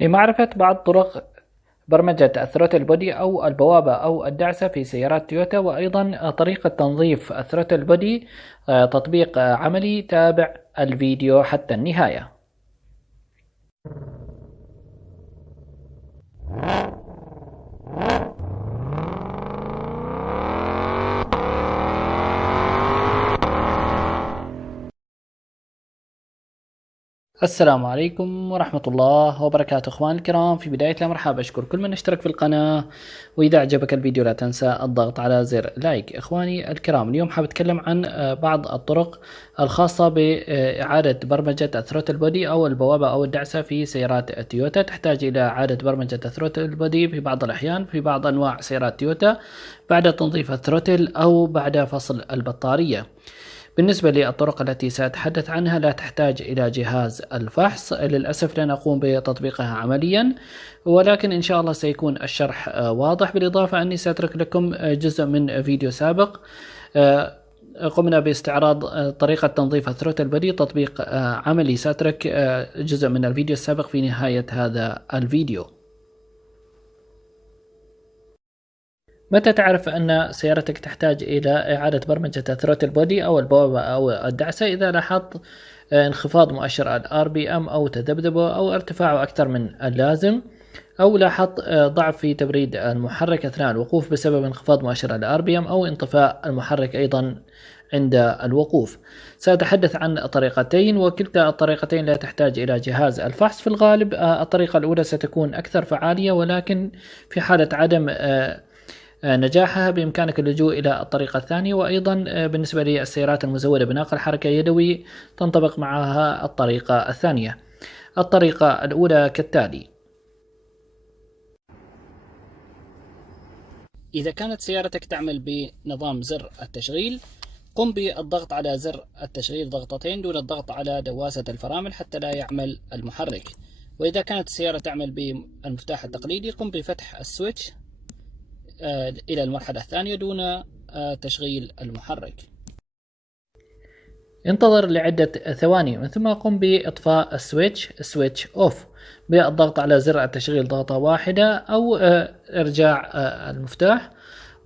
لمعرفة بعض طرق برمجة الثروتل بودي أو البوابة أو الدعسة في سيارات تويوتا، وأيضا طريقة تنظيف الثروتل بودي، تطبيق عملي. تابع الفيديو حتى النهاية. السلام عليكم ورحمة الله وبركاته. أخواني الكرام، في بداية الأمر حاب أشكر كل من اشترك في القناة، وإذا أعجبك الفيديو لا تنسى الضغط على زر لايك. أخواني الكرام، اليوم حاب أتكلم عن بعض الطرق الخاصة بإعادة برمجة الثروتل بودي أو البوابة أو الدعسة في سيارات تويوتا. تحتاج إلى إعادة برمجة الثروتل بودي في بعض الأحيان في بعض أنواع سيارات تويوتا بعد تنظيف الثروتل أو بعد فصل البطارية. بالنسبة للطرق التي سأتحدث عنها لا تحتاج إلى جهاز الفحص، للأسف لن أقوم بتطبيقها عمليا، ولكن إن شاء الله سيكون الشرح واضح. بالإضافة أني سأترك لكم جزء من فيديو سابق قمنا باستعراض طريقة تنظيف الثروتل بودي، تطبيق عملي. سأترك جزء من الفيديو السابق في نهاية هذا الفيديو. متى تعرف أن سيارتك تحتاج إلى إعادة برمجة الثروتل بودي أو البوابة أو الدعسة؟ إذا لاحظت انخفاض مؤشر RPM أو تذبذبه أو ارتفاعه أكثر من اللازم، أو لاحظت ضعف في تبريد المحرك أثناء الوقوف بسبب انخفاض مؤشر RPM أو انطفاء المحرك أيضا عند الوقوف. سأتحدث عن طريقتين، وكلتا الطريقتين لا تحتاج إلى جهاز الفحص. في الغالب الطريقة الأولى ستكون أكثر فعالية، ولكن في حالة عدم نجاحها بإمكانك اللجوء إلى الطريقة الثانية. وأيضا بالنسبة للسيارات المزودة بناقل حركة يدوي تنطبق معها الطريقة الثانية. الطريقة الأولى كالتالي: إذا كانت سيارتك تعمل بنظام زر التشغيل، قم بالضغط على زر التشغيل ضغطتين دون الضغط على دواسة الفرامل حتى لا يعمل المحرك. وإذا كانت السيارة تعمل بالمفتاح التقليدي، قم بفتح السويتش إلى المرحلة الثانية دون تشغيل المحرك. انتظر لعدة ثواني من ثم قم بإطفاء السويتش أوف بالضغط على زر التشغيل ضغطة واحدة أو إرجاع المفتاح.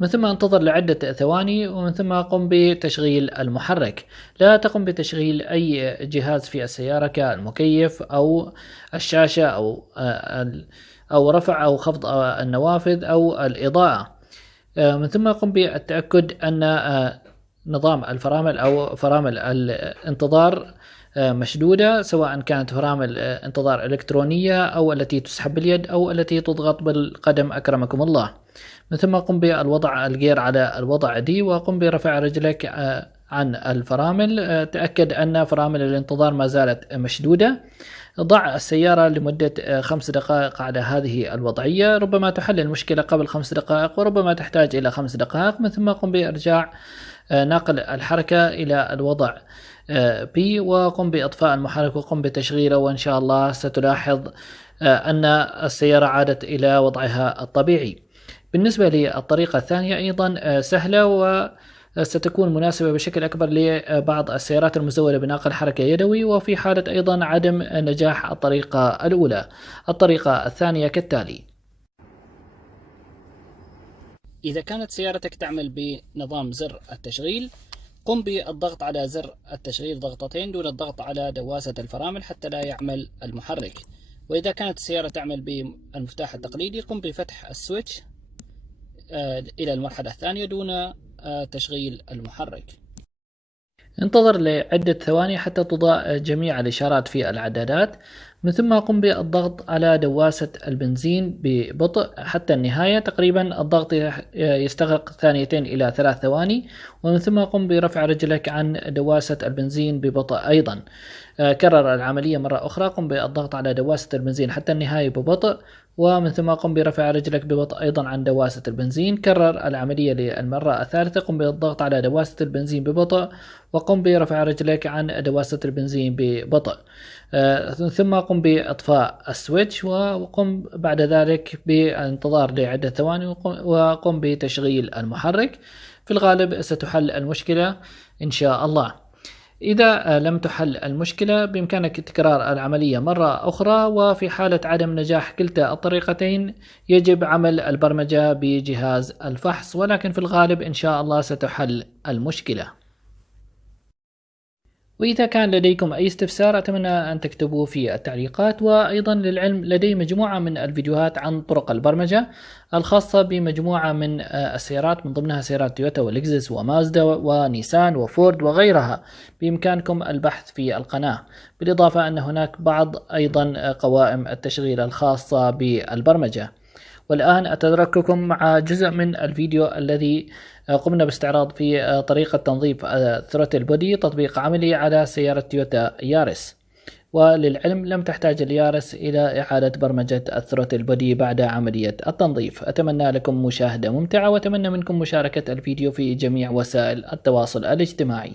من ثم انتظر لعدة ثواني ومن ثم قم بتشغيل المحرك. لا تقم بتشغيل أي جهاز في السيارة كالمكيف أو الشاشة أو رفع أو خفض النوافذ أو الإضاءة. من ثم قم بالتأكد أن نظام الفرامل أو فرامل الانتظار مشدودة، سواء كانت فرامل انتظار إلكترونية أو التي تسحب باليد أو التي تضغط بالقدم أكرمكم الله. من ثم قم بالوضع الجير على الوضع دي، وقم برفع رجلك عن الفرامل. تأكد أن فرامل الانتظار ما زالت مشدودة. ضع السيارة لمدة 5 دقائق على هذه الوضعية. ربما تحل المشكلة قبل 5 دقائق وربما تحتاج إلى 5 دقائق. من ثم قم بإرجاع ناقل الحركة إلى الوضع B، وقم بإطفاء المحرك وقم بتشغيله، وإن شاء الله ستلاحظ أن السيارة عادت إلى وضعها الطبيعي. بالنسبة للطريقة الثانية أيضا سهلة وستكون مناسبة بشكل أكبر لبعض السيارات المزودة بناقل حركة يدوي، وفي حالة أيضا عدم نجاح الطريقة الأولى. الطريقة الثانية كالتالي: إذا كانت سيارتك تعمل بنظام زر التشغيل، قم بالضغط على زر التشغيل ضغطتين دون الضغط على دواسة الفرامل حتى لا يعمل المحرك. وإذا كانت السيارة تعمل بالمفتاح التقليدي، قم بفتح السويتش إلى المرحلة الثانية دون تشغيل المحرك. انتظر لعدة ثواني حتى تضاء جميع الإشارات في العدادات. من ثم قم بالضغط على دواسة البنزين ببطء حتى النهاية. تقريبا الضغط يستغرق 2 إلى 3 ثواني. ومن ثم قم برفع رجلك عن دواسة البنزين ببطء أيضا. كرر العملية مرة أخرى. قم بالضغط على دواسة البنزين حتى النهاية ببطء، ومن ثم قم برفع رجلك ببطء أيضا عن دواسة البنزين. كرر العملية للمرة الثالثة. قم بالضغط على دواسة البنزين ببطء وقم برفع رجلك عن دواسة البنزين ببطء. ثم قم بإطفاء السويتش، وقم بعد ذلك بالانتظار لعدة ثواني وقم بتشغيل المحرك. في الغالب ستحل المشكلة إن شاء الله. إذا لم تحل المشكلة بإمكانك تكرار العملية مرة أخرى، وفي حالة عدم نجاح كلتا الطريقتين يجب عمل البرمجة بجهاز الفحص، ولكن في الغالب إن شاء الله ستحل المشكلة. وإذا كان لديكم أي استفسار أتمنى أن تكتبوه في التعليقات. وأيضا للعلم لدي مجموعة من الفيديوهات عن طرق البرمجة الخاصة بمجموعة من السيارات، من ضمنها سيارات تويوتا ولكزس ومازدا ونيسان وفورد وغيرها، بإمكانكم البحث في القناة. بالإضافة أن هناك بعض أيضا قوائم التشغيل الخاصة بالبرمجة. والآن أترككم مع جزء من الفيديو الذي قمنا باستعراض في طريقة تنظيف الثروتل بودي، تطبيق عملي على سيارة تويوتا يارس. وللعلم لم تحتاج اليارس إلى إعادة برمجة الثروتل بودي بعد عملية التنظيف. أتمنى لكم مشاهدة ممتعة، وأتمنى منكم مشاركة الفيديو في جميع وسائل التواصل الاجتماعي.